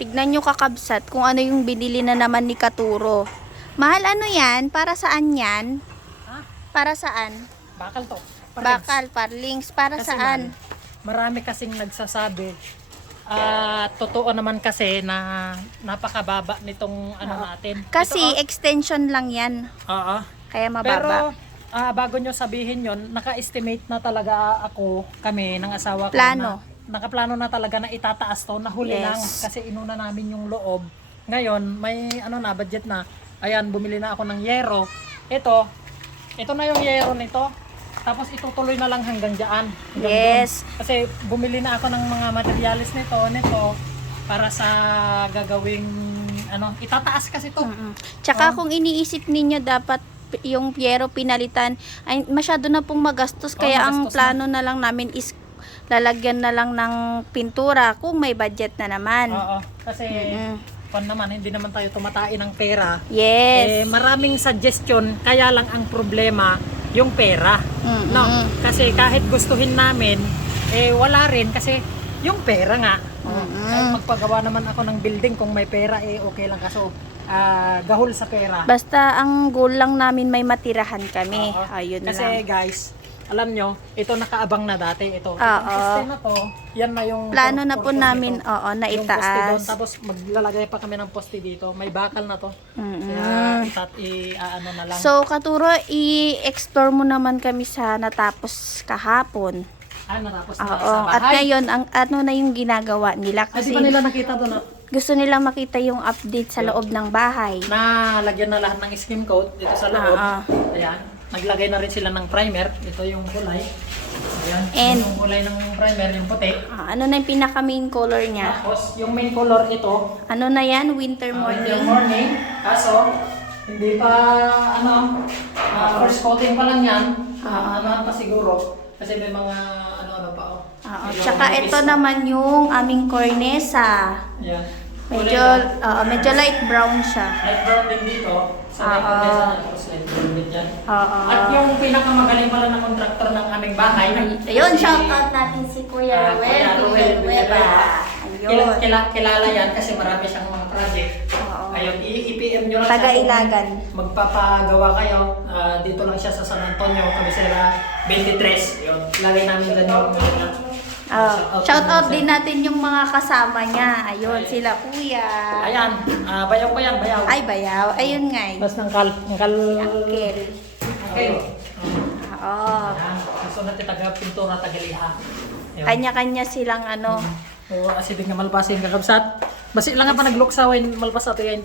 Tignan nyo kakabsat kung ano yung binili na naman ni Katuro. Mahal ano yan? Para saan yan? Ha? Para saan? Bakal to. Parents. Bakal, parlings. Para Kasi saan? ma'am, marami kasing nagsasabi. At totoo naman kasi na napakababa nitong ano natin. Kasi Ito, extension lang yan. ah, oo. Kaya Pero mababa. ah, bago nyo sabihin yon, naka-estimate na talaga ako, kami ng asawa ko Plano. na nakaplano na talaga na itataas to, nahuli Yes. lang kasi inuna namin yung loob. Ngayon, may ano na budget na. Ayan, bumili na ako ng yero. Ito, ito na yung yero nito. Tapos itutuloy na lang hanggang dyan. hanggang Yes. doon. Kasi bumili na ako ng mga materials nito, nito para sa gagawing ano, itataas kasi to. Mm-mm. Tsaka kung iniisip ninyo dapat yung Piero pinalitan, ay masyado na pong magastos. Oo, Kaya ang magastos plano na. lang namin is lalagyan na lang ng pintura kung may budget na naman. Oo, kasi Mm-mm. pan naman, hindi naman tayo tumatain ng pera. Yes. Eh, maraming suggestion, kaya lang ang problema, yung pera. Mm-mm. No? Kasi kahit gustuhin namin, eh wala rin kasi yung pera nga. Mm-mm. kahit magpagawa naman ako ng building kung may pera eh okay lang kaso ah, gahol sa pera. Basta ang goal lang namin may matirahan kami. Oo. Ayun Kasi lang. guys, alam nyo, ito nakaabang na dati. Ito, Oo. itong poste na to, yan na yung Plano na po namin, oo, na Yung itaas. tapos maglalagay pa kami ng poste dito. May bakal na to. Mm-mm. Kaya itat, i, ano na lang. So, Katuro, i-explore mo naman kami sa natapos kahapon. ah, natapos na Oo. sa At bahay. ngayon, ang ano na yung ginagawa nila. Ah, di Kasi ba nila nakita doon na, gusto nilang makita yung update sa loob ng bahay. na lagyan na lahat ng skim coat dito sa loob. Ah, Ayan. Naglagay na rin sila ng primer. Ito yung kulay. Ayan. And- yung kulay ng primer, yung puti. Ah, ano na yung pinaka main color niya? Tapos, yung main color ito, Ano na yan? Winter Ah, in the morning? morning. Kaso, hindi pa, ano, ah, first coating pa lang yan. Uh, ano pa siguro. Kasi may mga, ano, ano pa, oh. Oo. May Tsaka ito naman yung aming cornesa. Yan. Medyo, oo, medyo light brown siya. Light brown din dito. Sa may kondesa na tapos light brown din dyan. Oo. At yung pinakamagaling pala na kontraktor ng aming bahay. Ayun, si- shout out natin si Kuya Ah, Ruel. Kuya Ruel Villanueva. Kila, Ayun. kila, kilala yan kasi marami siyang mga project. Oo. Ayun, i- i-PM nyo lang Taga siya kung Ilagan. Magpapagawa kayo. Ah, dito lang siya sa San Antonio, Cabecera 23. Yun, lagay namin dyan yung Oh, shout out din natin yung mga kasama niya. Ayun, sila Kuya. Ayan, ah, bayaw ko yan, bayaw. Ay, bayaw. Ayun nga. eh. Mas ng kal, ng kal... Uncle. Okay. Oo. Gusto natin taga pintura, taga liha. Ayun. Kanya-kanya silang ano. Oo, asidig nga malbasin kakabsat. Basi lang nga pa nagluksaw, malbas ato yan.